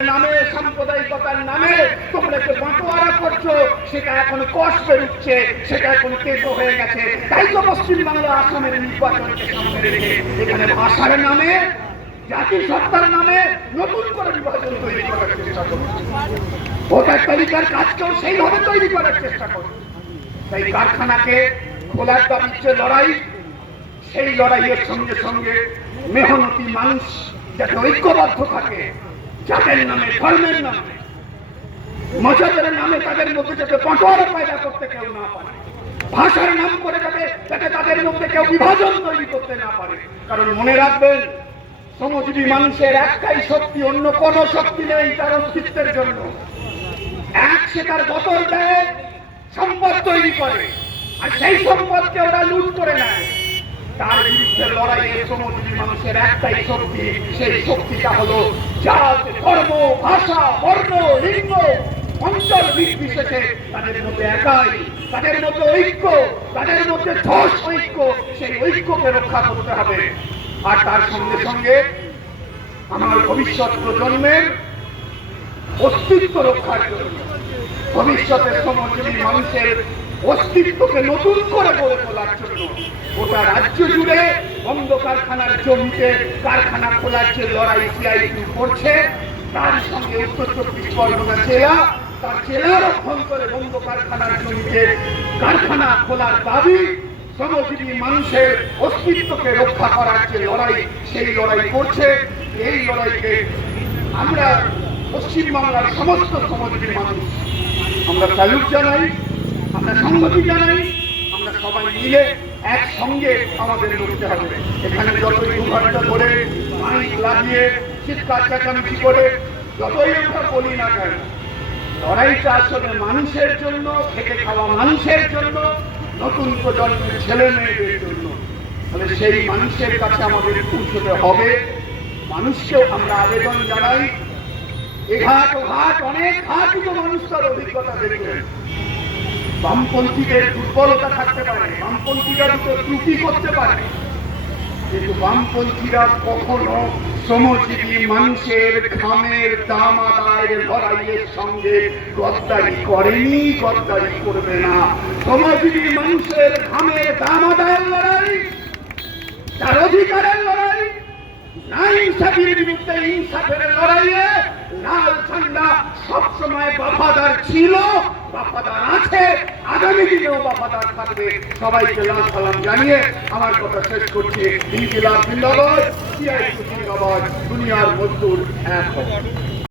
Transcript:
নামে, সাম্প্রদায়িকতার নামে তোমরা যে বাঁটোয়ারা করছ, সেটা এখন সেটা এখন কেটো হয়ে গেছে। তাই তো পশ্চিমবাংলা আসামের নির্বাচনকে সামনে রেখে এখানে ভাষার নামে, জাতিসত্তার নামে নতুন করে বিভাজন তৈরি করার চেষ্টা করছে ভোটার তালিকার কাজকেও সেইভাবে তৈরি করার চেষ্টা করছে তাই কারখানাকে খোলার লড়াই, সেই লড়াইয়ের সঙ্গে সঙ্গে মেহনতি মানুষ যাতে ঐক্যবদ্ধ থাকে জাতের নামে, ধর্মের নামে, মজাদের নামে তাদের মধ্যে যাতে পটোয়ারা পয়দা করতে কেউ না পারে, ভাষার নাম করে যাতে যাতে তাদের মধ্যে কেউ বিভাজন তৈরি করতে না পারে। কারণ মনে রাখবেন শ্রমজীবী মানুষের একটাই শক্তি, অন্য কোন শক্তি নেই তার অস্তিত্বের জন্য। এক সে তার বতল দেয়, সম্পদ তৈরি করে, আর সেই সম্পদকে ওরা লুট করে নেয়। তার বিরুদ্ধে লড়াইয়ে শ্রমজীবী মানুষের একটাই শক্তি, সেই শক্তিটা হলো জাত ধর্ম ভাষা, বর্ণ, লিঙ্গ অঞ্চল নির্বিশেষে তাদের মধ্যে একাই, তাদের মধ্যে ঐক্য, তাদের মধ্যে ধস ঐক্য, সেই ঐক্যকে রক্ষা করতে হবে। আর তার সঙ্গে সঙ্গে আমার ভবিষ্যৎ প্রজন্মের অস্তিত্ব রক্ষার জন্য, ভবিষ্যতের শ্রমজীবী মানুষের অস্তিত্বকে নতুন করে গড়ে তোলার জন্য গোটা রাজ্য জুড়ে বন্ধ কারখানার জমিতে কারখানা খোলার যে লড়াই সিআইটি করছে তার সঙ্গে উত্তর চব্বিশ পরগনা তার জেলার অভ্যন্তরে বন্ধ কারখানার জমিতে কারখানা খোলার দাবি, শ্রমজীবী মানুষের অস্তিত্বকে রক্ষা করার যে লড়াই, সেই লড়াই করছে। এই লড়াইকে আমরা পশ্চিমবাংলার সমস্ত শ্রমজীবী মানুষ, আমরা স্যালুট জানাই, আমরা সংহতি জানাই, আমরা সবাই মিলে একসঙ্গে আমাদের লড়তে হবে। এখানে যতই দু ঘণ্টা ধরে মাইক লাগিয়ে চিৎকার চেঁচামেচি করে? যতই আমরা বলি না কেন লড়াইটা আসলে মানুষের জন্য, খেটে খাওয়া মানুষের জন্য, নতুন প্রজন্মের ছেলে মেয়েদের জন্য। তাহলে সেই মানুষের কাছে আমাদের পৌঁছতে হবে। মানুষকেও আমরা আবেদন জানাই। এঘাট ঘাট অনেক ঘাট মানুষ তার অভিজ্ঞতা দেখবেন বামপন্থীদের দুর্বলতা থাকতে পারে, বামপন্থীরা দুটো ত্রুটি করতে পারে। কিন্তু বামপন্থীরা কখনো শ্রমজীবী মানুষের ঘামের দাম আদায়ের লড়াইয়ের সঙ্গে গদ্দারি করেনি গদ্দারি করবে না। শ্রমজীবী মানুষের ঘামের দাম আদায়ের লড়াই, তার অধিকারের লড়াই না ইনসাফের বিরুদ্ধে ইনসাফের লড়াইয়ে লাল ঝান্ডা সবসময় বাফাদার ছিল, বাফাদার আছে আগামী দিনেও বাফাদার থাকবে সবাইকে লাল সালাম জানিয়ে আমার কথা শেষ করছি ইনকিলাব জিন্দাবাদ জিন্দাবাদ, দুনিয়ার মজদুর এক।